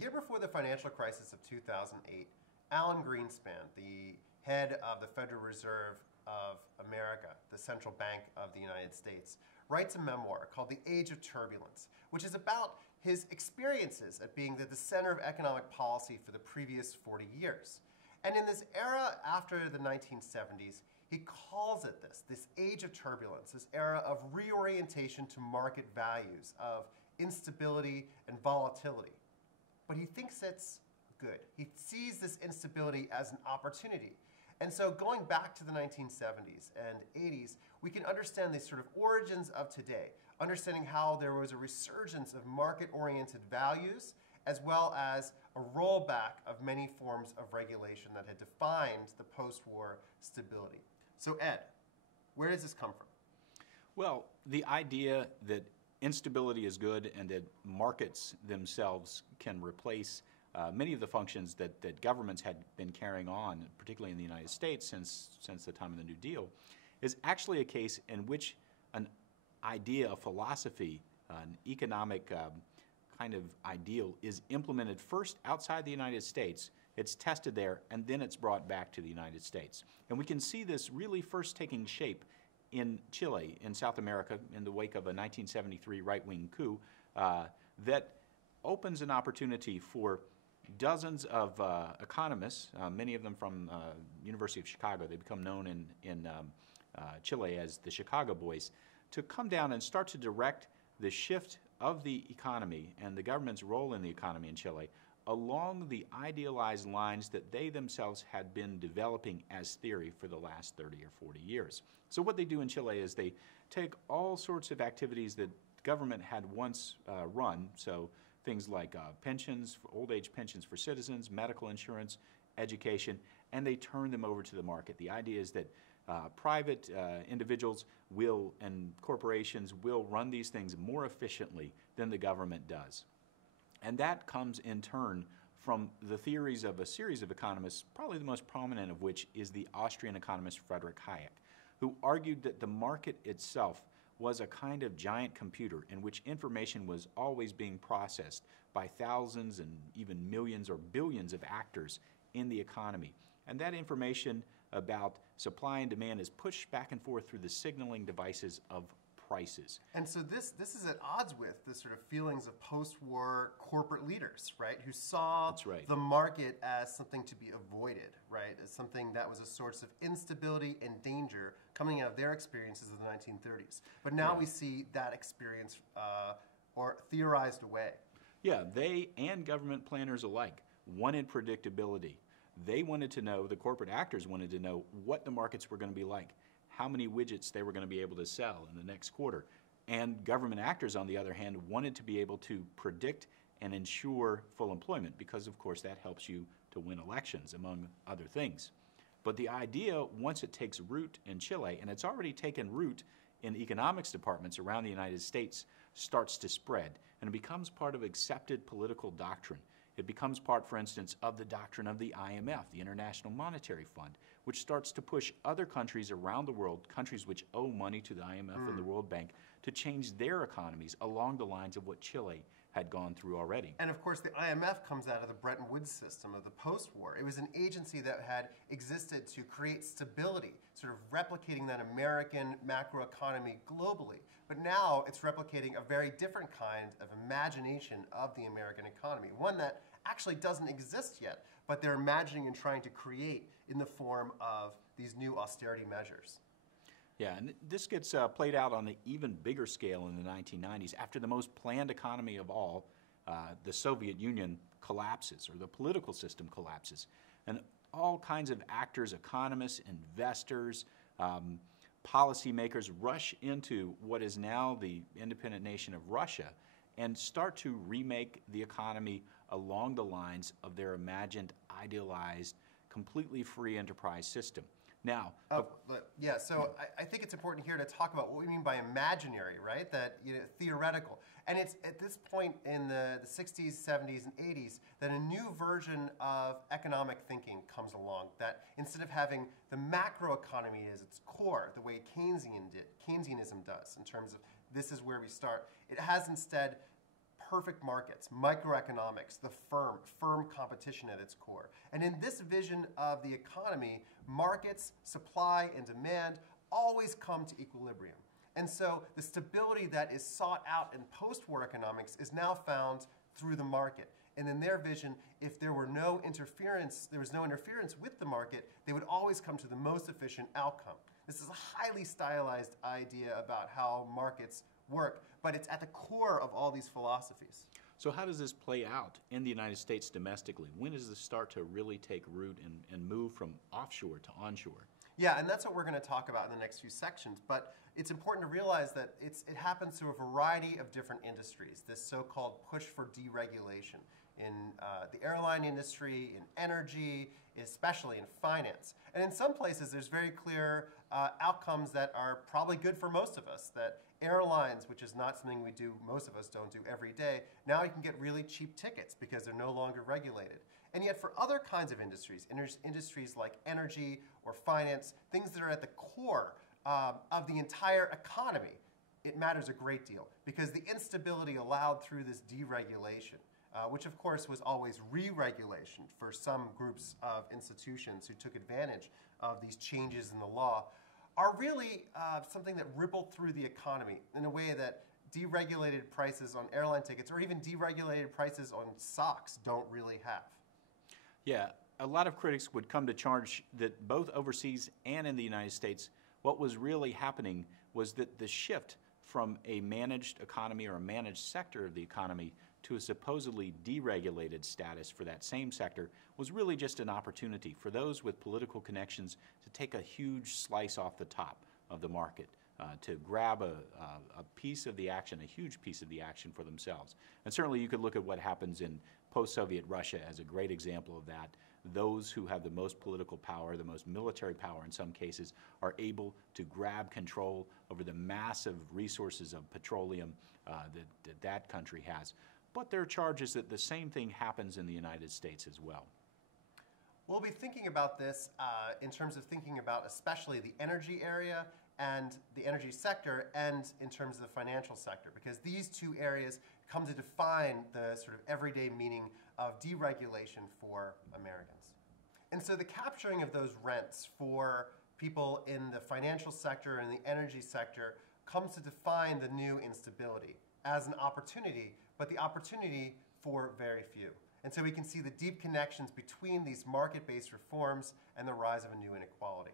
The year before the financial crisis of 2008, Alan Greenspan, the head of the Federal Reserve of America, the central bank of the United States, writes a memoir called The Age of Turbulence, which is about his experiences at being the center of economic policy for the previous 40 years. And in this era after the 1970s, he calls it this age of turbulence, this era of reorientation to market values, of instability and volatility. But he thinks it's good. He sees this instability as an opportunity. And so going back to the 1970s and 80s, we can understand the sort of origins of today, understanding how there was a resurgence of market-oriented values, as well as a rollback of many forms of regulation that had defined the post-war stability. So Ed, where does this come from? Well, the idea that instability is good and that markets themselves can replace many of the functions that governments had been carrying on, particularly in the United States since the time of the New Deal, is actually a case in which an idea, a philosophy, an economic kind of ideal is implemented first outside the United States, it's tested there, and then it's brought back to the United States. And we can see this really first taking shape in Chile, in South America, in the wake of a 1973 right-wing coup that opens an opportunity for dozens of economists, many of them from University of Chicago. They become known in Chile as the Chicago Boys, to come down and start to direct the shift of the economy and the government's role in the economy in Chile along the idealized lines that they themselves had been developing as theory for the last 30 or 40 years. So what they do in Chile is they take all sorts of activities that government had once run, so things like pensions, old age pensions for citizens, medical insurance, education, and they turn them over to the market. The idea is that private individuals will and corporations will run these things more efficiently than the government does. And that comes in turn from the theories of a series of economists, probably the most prominent of which is the Austrian economist Friedrich Hayek, who argued that the market itself was a kind of giant computer in which information was always being processed by thousands and even millions or billions of actors in the economy. And that information about supply and demand is pushed back and forth through the signaling devices of prices. And so this is at odds with the sort of feelings of post-war corporate leaders, right, who saw the market as something to be avoided, right, as something that was a source of instability and danger coming out of their experiences of the 1930s. But now we see that experience or theorized away. Yeah, they and government planners alike wanted predictability. They wanted to know, the corporate actors wanted to know what the markets were going to be like, how many widgets they were going to be able to sell in the next quarter. And government actors, on the other hand, wanted to be able to predict and ensure full employment because, of course, that helps you to win elections, among other things. But the idea, once it takes root in Chile, and it's already taken root in economics departments around the United States, starts to spread, and it becomes part of accepted political doctrine. It becomes part, for instance, of the doctrine of the IMF, the International Monetary Fund, which starts to push other countries around the world, countries which owe money to the IMF and the World Bank, to change their economies along the lines of what Chile had gone through already. And of course, the IMF comes out of the Bretton Woods system of the post-war. It was an agency that had existed to create stability, sort of replicating that American macroeconomy globally. But now it's replicating a very different kind of imagination of the American economy, one that actually doesn't exist yet, but they're imagining and trying to create in the form of these new austerity measures. Yeah, and this gets played out on an even bigger scale in the 1990s. After the most planned economy of all, the Soviet Union collapses, or the political system collapses. And all kinds of actors, economists, investors, policymakers rush into what is now the independent nation of Russia and start to remake the economy along the lines of their imagined, idealized, completely free enterprise system. Now, yeah, so I think it's important here to talk about what we mean by imaginary, right? That, you know, theoretical. And it's at this point in the 60s, 70s, and 80s that a new version of economic thinking comes along. That instead of having the macroeconomy as its core, the way Keynesianism does, in terms of this is where we start, it has instead perfect markets, microeconomics, the firm competition at its core. And in this vision of the economy, markets, supply, and demand always come to equilibrium. And so the stability that is sought out in post-war economics is now found through the market. And in their vision, if there was no interference with the market, they would always come to the most efficient outcome. This is a highly stylized idea about how markets work, but it's at the core of all these philosophies. So how does this play out in the United States domestically? When does this start to really take root and move from offshore to onshore? Yeah, and that's what we're going to talk about in the next few sections. But it's important to realize that it happens through a variety of different industries, this so-called push for deregulation in the airline industry, in energy, especially in finance. And in some places, there's very clear outcomes that are probably good for most of us, that airlines, which is not something most of us don't do every day, now you can get really cheap tickets because they're no longer regulated. And yet for other kinds of industries, industries like energy or finance, things that are at the core of the entire economy, it matters a great deal because the instability allowed through this deregulation, which of course was always re-regulation for some groups of institutions who took advantage of these changes in the law, are really something that rippled through the economy in a way that deregulated prices on airline tickets or even deregulated prices on stocks don't really have. Yeah, a lot of critics would come to charge that both overseas and in the United States, what was really happening was that the shift from a managed economy or a managed sector of the economy to a supposedly deregulated status for that same sector was really just an opportunity for those with political connections to take a huge slice off the top of the market, to grab a piece of the action, a huge piece of the action for themselves. And certainly you could look at what happens in post-Soviet Russia as a great example of that. Those who have the most political power, the most military power in some cases, are able to grab control over the massive resources of petroleum that country has. But there are charges that the same thing happens in the United States as well. We'll be thinking about this in terms of thinking about especially the energy area and the energy sector and in terms of the financial sector, because these two areas come to define the sort of everyday meaning of deregulation for Americans. And so the capturing of those rents for people in the financial sector and the energy sector comes to define the new instability as an opportunity, but the opportunity for very few. And so we can see the deep connections between these market-based reforms and the rise of a new inequality.